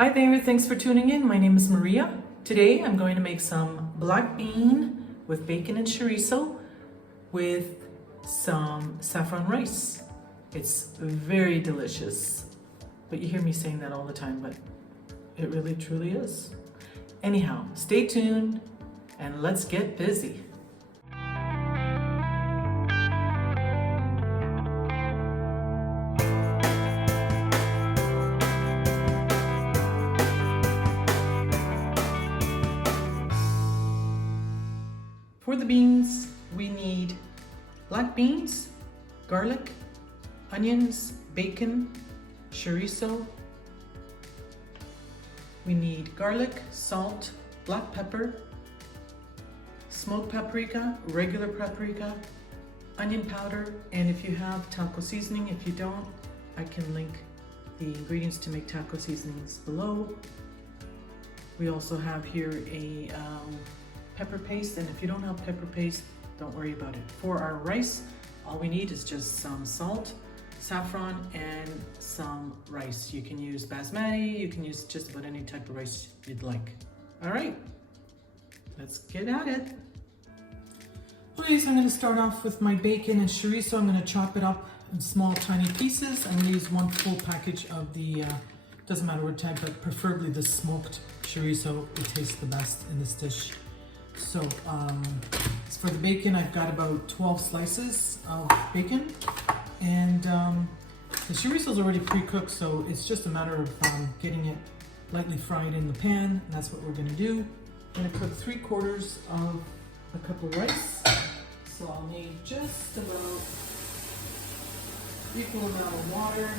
Hi there, thanks for tuning in. My name is Maria. Today I'm going to make some black bean with bacon and chorizo with some saffron rice. It's very delicious, but you hear me saying that all the time, but it really truly is. Anyhow, stay tuned and let's get busy. For the beans, we need black beans, garlic, onions, bacon, chorizo. We need garlic, salt, black pepper, smoked paprika, regular paprika, onion powder, and if you have taco seasoning. If you don't, I can link the ingredients to make taco seasonings below. We also have here a pepper paste, and if you don't have pepper paste, don't worry about it. For our rice, all we need is just some salt, saffron, and some rice. You can use basmati, you can use just about any type of rice you'd like. All right, let's get at it. Okay, so I'm gonna start off with my bacon and chorizo. I'm gonna chop it up in small, tiny pieces. I'm gonna use one full package of the, doesn't matter what type, but preferably the smoked chorizo. It tastes the best in this dish. So as for the bacon, I've got about 12 slices of bacon, and the chorizo is already pre-cooked, so it's just a matter of getting it lightly fried in the pan, and that's what we're going to do. I'm going to cook 3/4 of a cup of rice, so I'll need just about equal amount of water.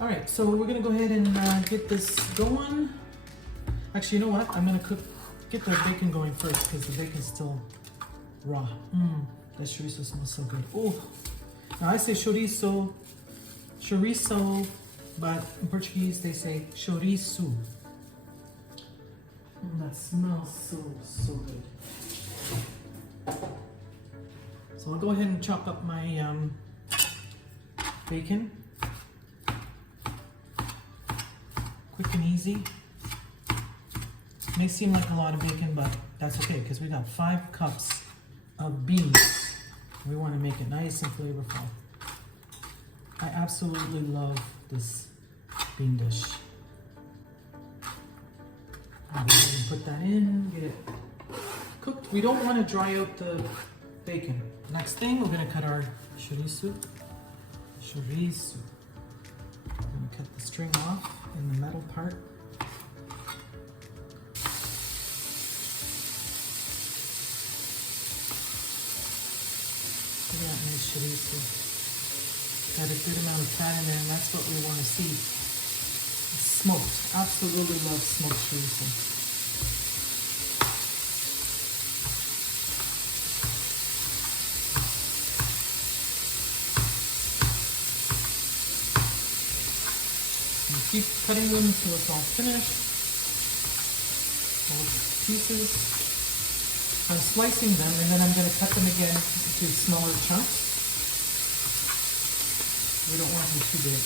All right, so we're going to go ahead and get this going. Actually, you know what? I'm gonna get the bacon going first because the bacon's still raw. That chorizo smells so good. Oh, now I say chorizo, but in Portuguese they say chorizo. That smells so good. So I'll go ahead and chop up my bacon. Quick and easy. May seem like a lot of bacon, but that's okay because we got 5 cups of beans. We want to make it nice and flavorful. I absolutely love this bean dish. I'll go ahead and put that in, get it cooked. We don't want to dry out the bacon. Next thing, we're going to cut our chorizo. I'm going to cut the string off in the metal part. Chorizo. Got a good amount of fat in there, and that's what we want to see. It's smoked. Absolutely love smoked chorizo. And keep cutting them until it's all finished. All pieces. I'm slicing them, and then I'm going to cut them again into smaller chunks. We don't want them too big.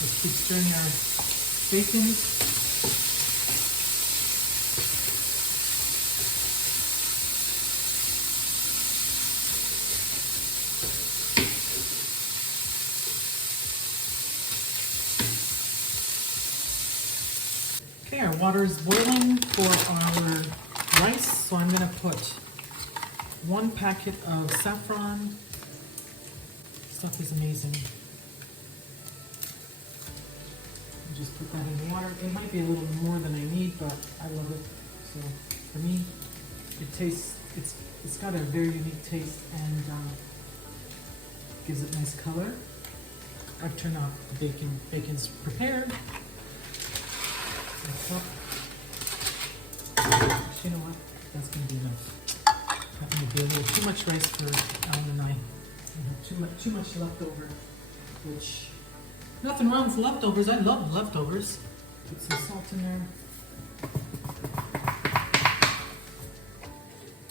Just keep stirring our bacon. Okay, our water is boiling for our rice, so I'm going to put 1 packet of saffron. Stuff is amazing. Just put that in the water. It might be a little more than I need, but I love it. So for me, it tastes. It's got a very unique taste and gives it nice color. I've turned off the bacon. Bacon's prepared. You know what? That's gonna be enough. That might be a little too much rice for Alan and I. Too much leftover, which nothing wrong with leftovers. I love leftovers. Put some salt in there.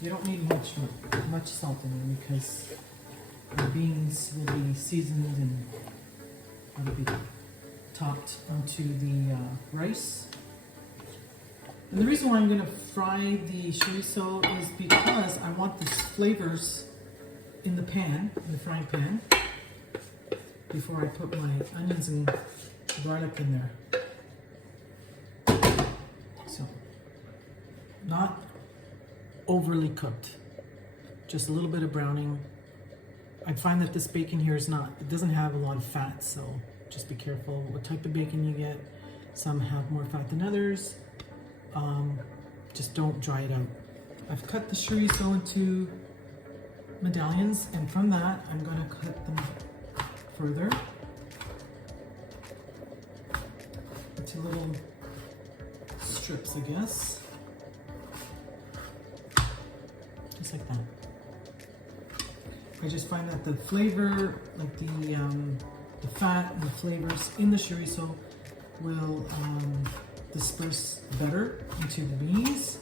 You don't need much salt in there because the beans will be seasoned and will be topped onto the rice. And the reason why I'm going to fry the chorizo is because I want the flavors in the pan, in the frying pan, before I put my onions and garlic in there. So, not overly cooked, just a little bit of browning. I find that this bacon here is not, it doesn't have a lot of fat, so just be careful what type of bacon you get. Some have more fat than others. Just don't dry it out. I've cut the chorizo into medallions, and from that I'm going to cut them further into little strips, I guess, just like that. I just find that the flavor, like the fat and the flavors in the chorizo will disperse better into the beans.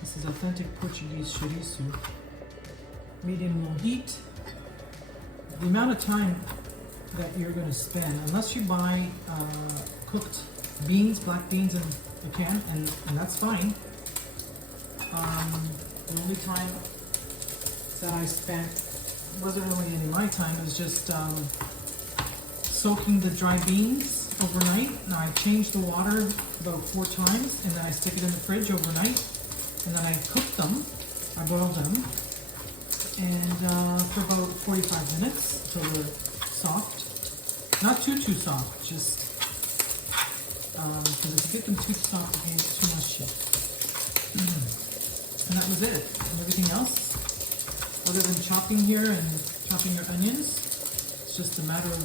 This is authentic Portuguese chorizo, medium-low heat. The amount of time that you're going to spend, unless you buy cooked beans, black beans in a can, and that's fine. The only time that I spent wasn't really any of my time. It was just soaking the dry beans overnight. Now I change the water about 4 times, and then I stick it in the fridge overnight, and then I cook them. I boil them, and for about 45 minutes until they're soft. Not too soft, just because if you get them too soft, it makes too much shit. And that was it. And everything else, other than chopping here and chopping your onions, it's just a matter of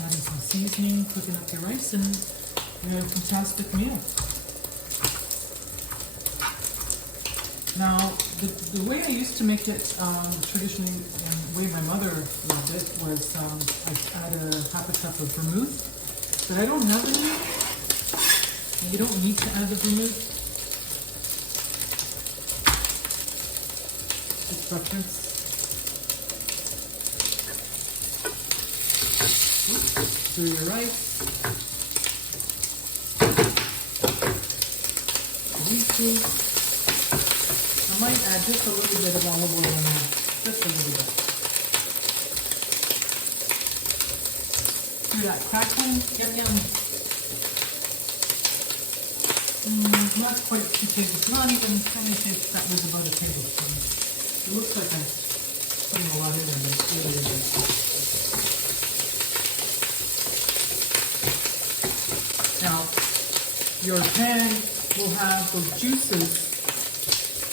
adding some seasoning, cooking up your rice, and you have a fantastic meal. Now, the way I used to make it traditionally, and the way my mother loved it, was I'd add a half a cup of vermouth, but I don't have any. You don't need to add the vermouth. It's preference. Through your rice. Easy. I might add just a little bit of olive oil in there. Just a little bit. See that crackling? Yum yum. Not quite 2 tablespoons. Not even, let me think that was about a tablespoon. It looks like I'm putting a lot in there, but it's really good. Now, your pan will have those juices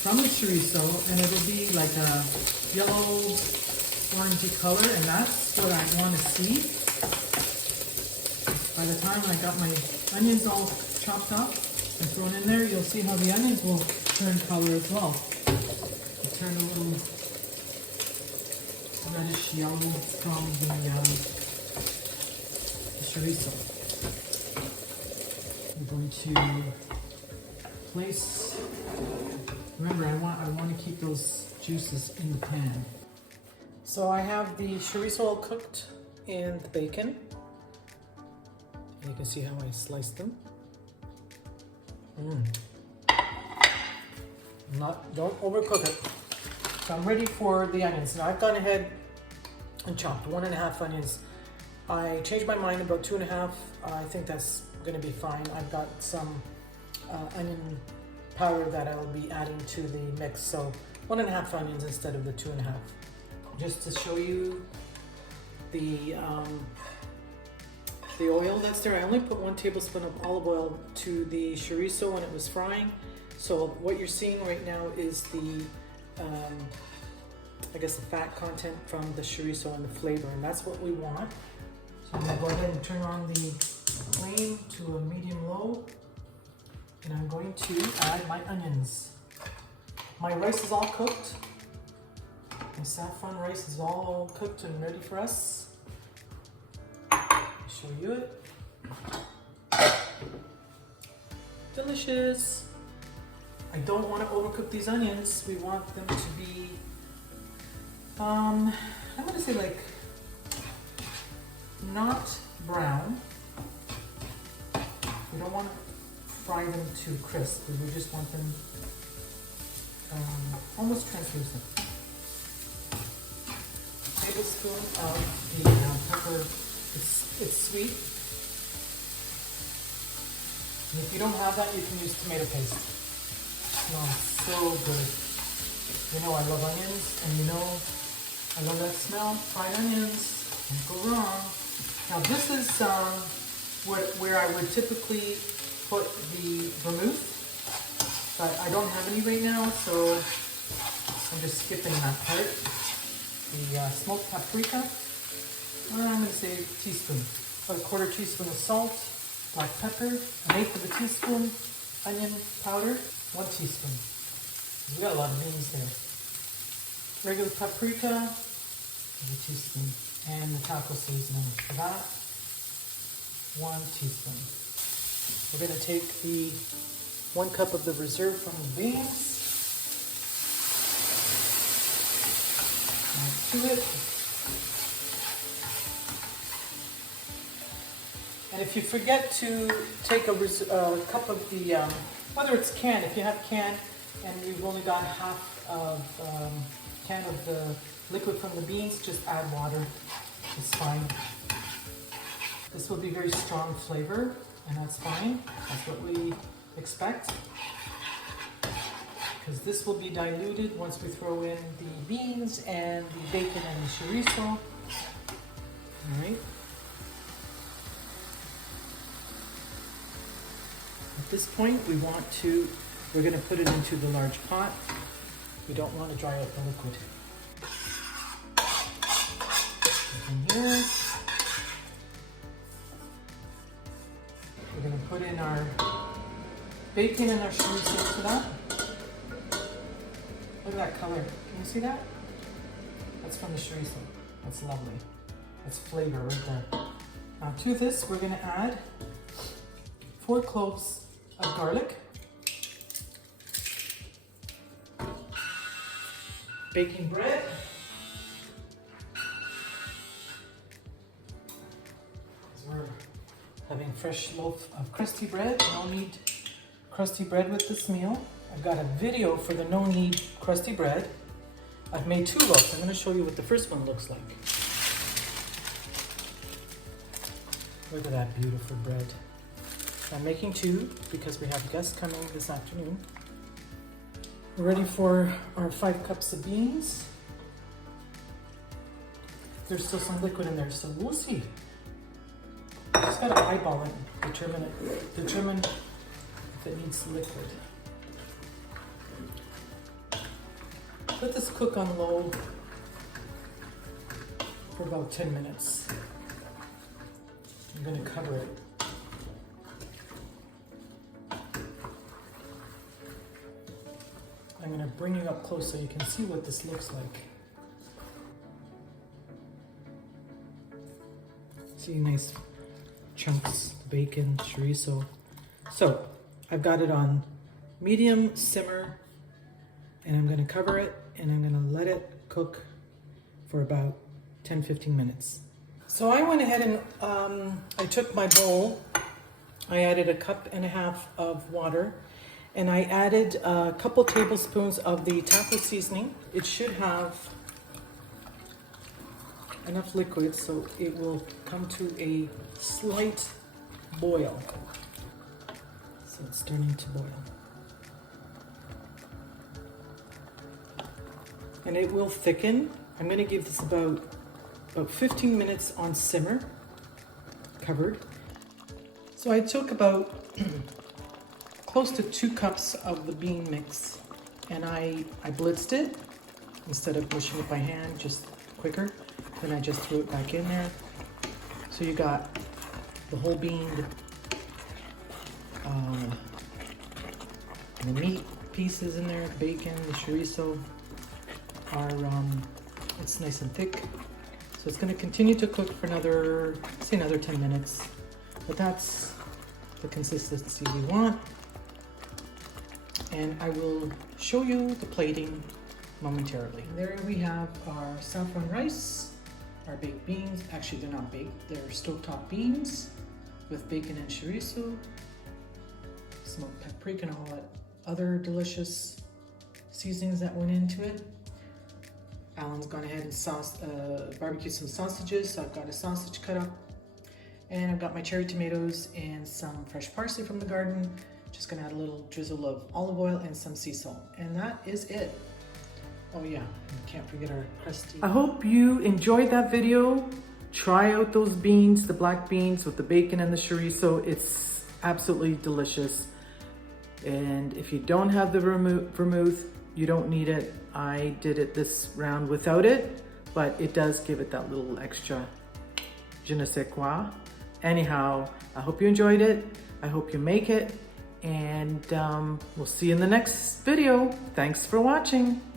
from the chorizo, and it'll be like a yellow, orangey color, and that's what I want to see. By the time I got my onions all chopped up and thrown in there, you'll see how the onions will turn color as well. They'll turn a little reddish yellow from the chorizo. I'm going to place, remember I want to keep those juices in the pan. So I have the chorizo all cooked and the bacon. You can see how I sliced them. Don't overcook it. So I'm ready for the onions. Now I've gone ahead and chopped 1.5 onions. I changed my mind about 2.5. I think that's going to be fine. I've got some onion powder that I'll be adding to the mix, so 1.5 onions instead of the 2.5. Just to show you the oil that's there, I only put 1 tablespoon of olive oil to the chorizo when it was frying. So what you're seeing right now is the I guess the fat content from the chorizo and the flavor, and that's what we want. So I'm going to go ahead and turn on the flame to a medium-low, and I'm going to add my onions. My rice is all cooked. My saffron rice is all cooked and ready for us. I'll show you it. Delicious. I don't want to overcook these onions. We want them to be I'm gonna say like not brown. We don't want to fry them too crisp. We just want them almost translucent. Tablespoon of the pepper. It's sweet. And if you don't have that, you can use tomato paste. It smells so good. You know I love onions, and you know I love that smell. Fried onions, can't go wrong. Now this is where I would typically put the vermouth, but I don't have any right now, so I'm just skipping that part. The smoked paprika, I'm going to say a teaspoon. About a quarter teaspoon of salt, black pepper, 1/8 of a teaspoon onion powder, 1 teaspoon. We got a lot of beans there. Regular paprika, 1 teaspoon. And the taco seasoning for that, 1 teaspoon. We're going to take the 1 cup of the reserve from the beans, add to it. And if you forget to take a cup of the, whether it's canned, if you have canned and you've only got half of can of the liquid from the beans, just add water. It's fine. This will be very strong flavor, and that's fine. That's what we expect. Because this will be diluted once we throw in the beans and the bacon and the chorizo. All right. At this point, we're going to put it into the large pot. We don't want to dry out the liquid. In here, we're going to put in our bacon and our chorizo into that. Look at that color. Can you see that? That's from the chorizo. That's lovely. That's flavor right there. Now to this, we're going to add 4 cloves of garlic, baking bread, we're having fresh loaf of crusty bread. No need crusty bread with this meal. I've got a video for the no need crusty bread. I've made 2 loaves. I'm going to show you what the first one looks like. Look at that beautiful bread. I'm making 2 because we have guests coming this afternoon. We're ready for our 5 cups of beans. There's still some liquid in there, so we'll see. Just gotta eyeball it, determine if it needs liquid. Let this cook on low for about 10 minutes. I'm gonna cover it. I'm going to bring you up close so you can see what this looks like. See nice chunks, bacon, chorizo. So I've got it on medium simmer, and I'm going to cover it and I'm going to let it cook for about 10-15 minutes. So I went ahead and I took my bowl, I added 1.5 cups of water, and I added a couple tablespoons of the taco seasoning. It should have enough liquid so it will come to a slight boil. So it's starting to boil. And it will thicken. I'm going to give this about 15 minutes on simmer, covered. So I took about close to 2 cups of the bean mix, and I blitzed it instead of mushing it by hand, just quicker. Then I just threw it back in there. So you got the whole bean, the meat pieces in there, bacon, the chorizo it's nice and thick. So it's going to continue to cook for another 10 minutes, but that's the consistency we want. And I will show you the plating momentarily. There we have our saffron rice, our baked beans. Actually, they're not baked, they're stovetop beans with bacon and chorizo, smoked paprika, and all that other delicious seasonings that went into it. Alan's gone ahead and barbecued some sausages, so I've got a sausage cut up. And I've got my cherry tomatoes and some fresh parsley from the garden. Just gonna add a little drizzle of olive oil and some sea salt. And that is it. Oh yeah, can't forget our crusty. I hope you enjoyed that video. Try out those beans, the black beans with the bacon and the chorizo. It's absolutely delicious. And if you don't have the vermouth, you don't need it. I did it this round without it, but it does give it that little extra je ne sais quoi. Anyhow, I hope you enjoyed it. I hope you make it. And we'll see you in the next video. Thanks for watching.